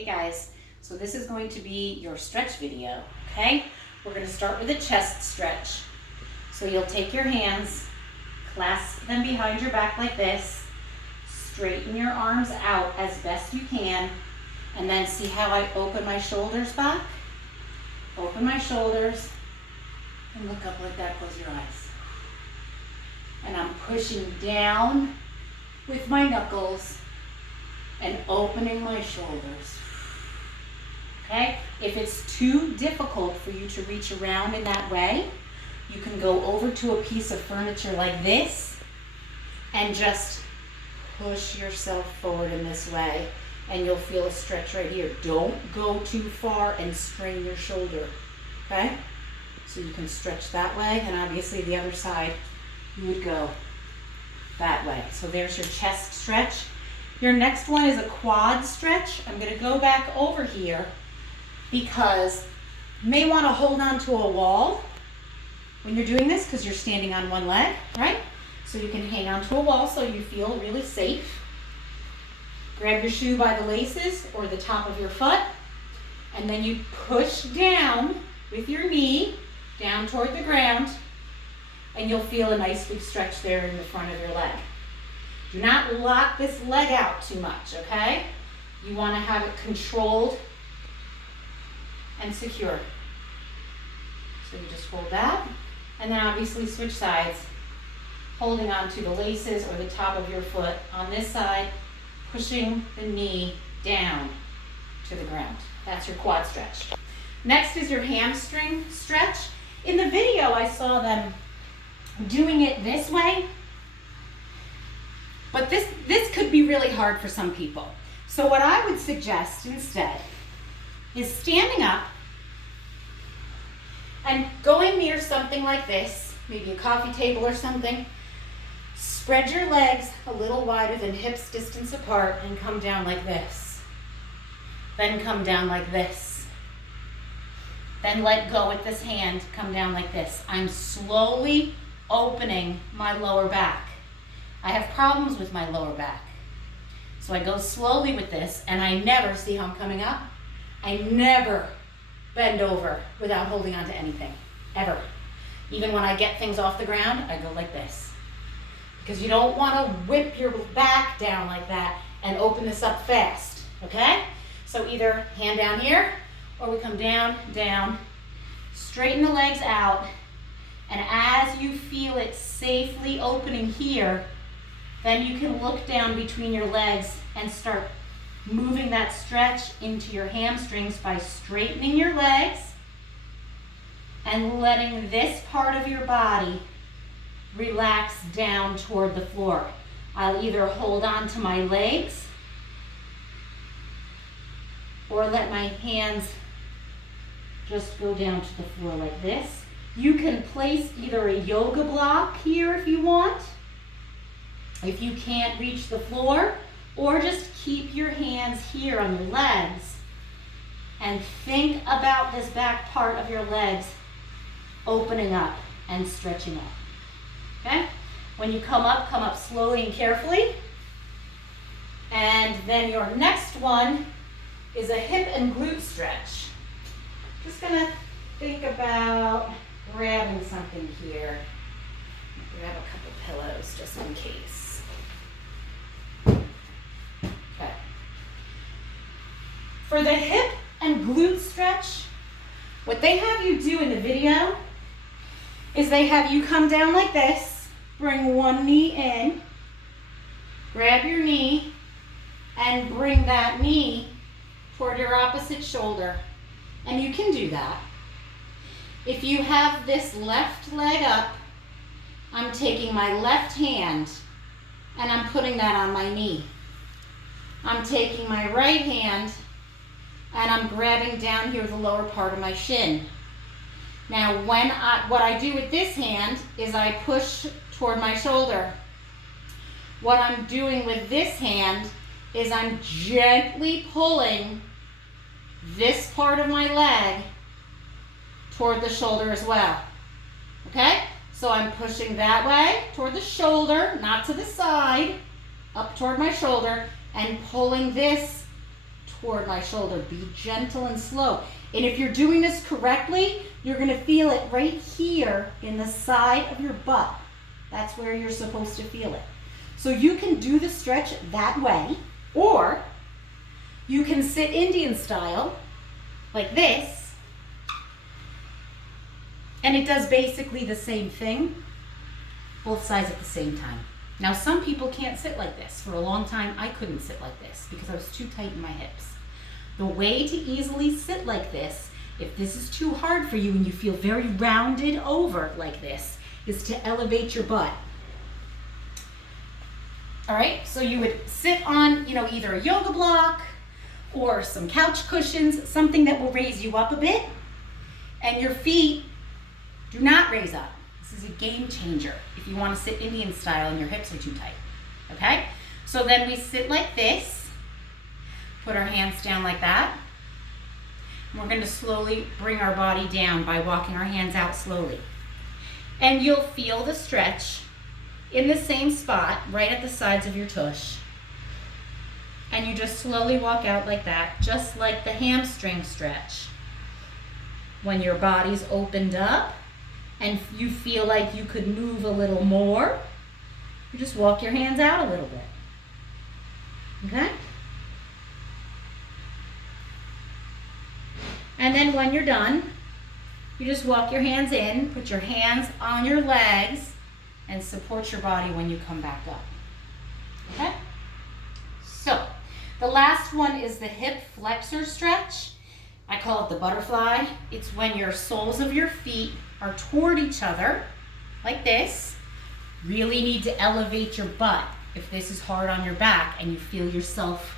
Hey guys, so this is going to be your stretch video, okay? We're going to start with a chest stretch. So you'll take your hands, clasp them behind your back like this, straighten your arms out as best you can, and then see how I open my shoulders back? Open my shoulders, and look up like that, close your eyes. And I'm pushing down with my knuckles and opening my shoulders. Okay? If it's too difficult for you to reach around in that way, you can go over to a piece of furniture like this and just push yourself forward in this way, and you'll feel a stretch right here. Don't go too far and strain your shoulder. Okay? So you can stretch that way, and obviously the other side, you would go that way. So there's your chest stretch. Your next one is a quad stretch. I'm going to go back over here because you may want to hold on to a wall when you're doing this because you're standing on one leg, right? So you can hang on to a wall so you feel really safe. Grab your shoe by the laces or the top of your foot, and then you push down with your knee down toward the ground, and you'll feel a nice big stretch there in the front of your leg. Do not lock this leg out too much, okay? You want to have it controlled and secure. So you just hold that, and then obviously switch sides, holding on to the laces or the top of your foot on this side, pushing the knee down to the ground. That's your quad stretch. Next is your hamstring stretch. In the video, I saw them doing it this way, but this could be really hard for some people. So what I would suggest instead is standing up and going near something like this, maybe a coffee table or something. Spread your legs a little wider than hips distance apart and come down like this. Then come down like this. Then let go with this hand, come down like this. I'm slowly opening my lower back. I have problems with my lower back. So I go slowly with this, and I never, see how I'm coming up? I never bend over without holding on to anything, ever. Even when I get things off the ground, I go like this. Because you don't want to whip your back down like that and open this up fast, okay? So either hand down here, or we come down, down, straighten the legs out, and as you feel it safely opening here, then you can look down between your legs and start moving that stretch into your hamstrings by straightening your legs and letting this part of your body relax down toward the floor. I'll either hold on to my legs or let my hands just go down to the floor like this. You can place either a yoga block here if you want, if you can't reach the floor, or just keep your hands here on your legs and think about this back part of your legs opening up and stretching up. Okay? When you come up slowly and carefully. And then your next one is a hip and glute stretch. Just gonna think about grabbing something here. Grab a couple pillows just in case. Okay. For the hip and glute stretch, what they have you do in the video is they have you come down like this, bring one knee in, grab your knee, and bring that knee toward your opposite shoulder. And you can do that. If you have this left leg up, I'm taking my left hand and I'm putting that on my knee. I'm taking my right hand and I'm grabbing down here the lower part of my shin. Now, what I do with this hand is I push toward my shoulder. What I'm doing with this hand is I'm gently pulling this part of my leg toward the shoulder as well. Okay? So I'm pushing that way toward the shoulder, not to the side, up toward my shoulder, and pulling this toward my shoulder. Be gentle and slow. And if you're doing this correctly, you're going to feel it right here in the side of your butt. That's where you're supposed to feel it. So you can do the stretch that way, or you can sit Indian style like this, and it does basically the same thing, both sides at the same time. Now, some people can't sit like this. For a long time, I couldn't sit like this because I was too tight in my hips. The way to easily sit like this, if this is too hard for you and you feel very rounded over like this, is to elevate your butt. All right, so you would sit on, either a yoga block or some couch cushions, something that will raise you up a bit, and your feet do not raise up. This is a game changer if you want to sit Indian style and your hips are too tight, okay? So then we sit like this, put our hands down like that. And we're going to slowly bring our body down by walking our hands out slowly. And you'll feel the stretch in the same spot, right at the sides of your tush. And you just slowly walk out like that, just like the hamstring stretch. When your body's opened up and you feel like you could move a little more, you just walk your hands out a little bit. Okay? And then when you're done, you just walk your hands in, put your hands on your legs, and support your body when you come back up. Okay? So, the last one is the hip flexor stretch. I call it the butterfly. It's when your soles of your feet are toward each other, like this. Really need to elevate your butt if this is hard on your back and you feel yourself,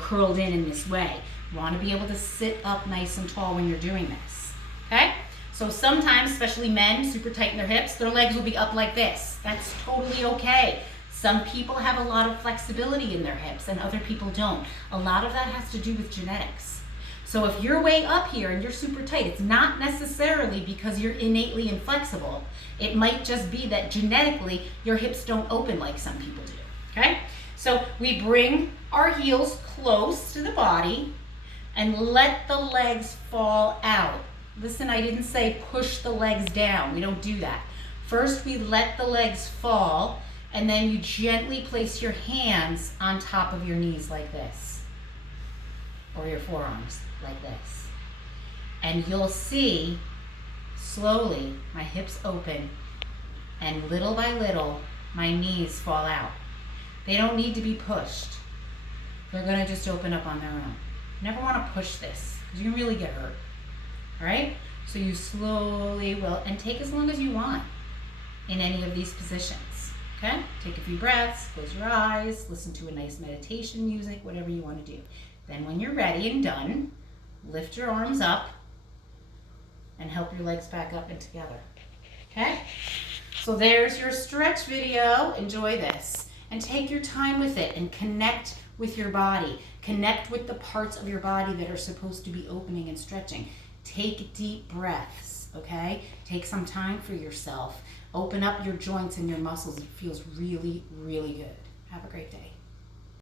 curled in this way. You want to be able to sit up nice and tall when you're doing this, okay? So sometimes, especially men, super tight in their hips, their legs will be up like this. That's totally okay. Some people have a lot of flexibility in their hips and other people don't. A lot of that has to do with genetics. So if you're way up here and you're super tight, it's not necessarily because you're innately inflexible. It might just be that genetically your hips don't open like some people do, okay? So we bring our heels close to the body and let the legs fall out. Listen, I didn't say push the legs down. We don't do that. First, we let the legs fall, and then you gently place your hands on top of your knees like this, or your forearms like this. And you'll see, slowly, my hips open, and little by little, my knees fall out. They don't need to be pushed. They're gonna just open up on their own. You never wanna push this, because you can really get hurt. All right? So you slowly will, and take as long as you want in any of these positions, okay? Take a few breaths, close your eyes, listen to a nice meditation music, whatever you want to do. Then when you're ready and done, lift your arms up and help your legs back up and together, okay? So there's your stretch video. Enjoy this. And take your time with it and connect with your body. Connect with the parts of your body that are supposed to be opening and stretching. Take deep breaths, okay? Take some time for yourself. Open up your joints and your muscles. It feels really, really good. Have a great day.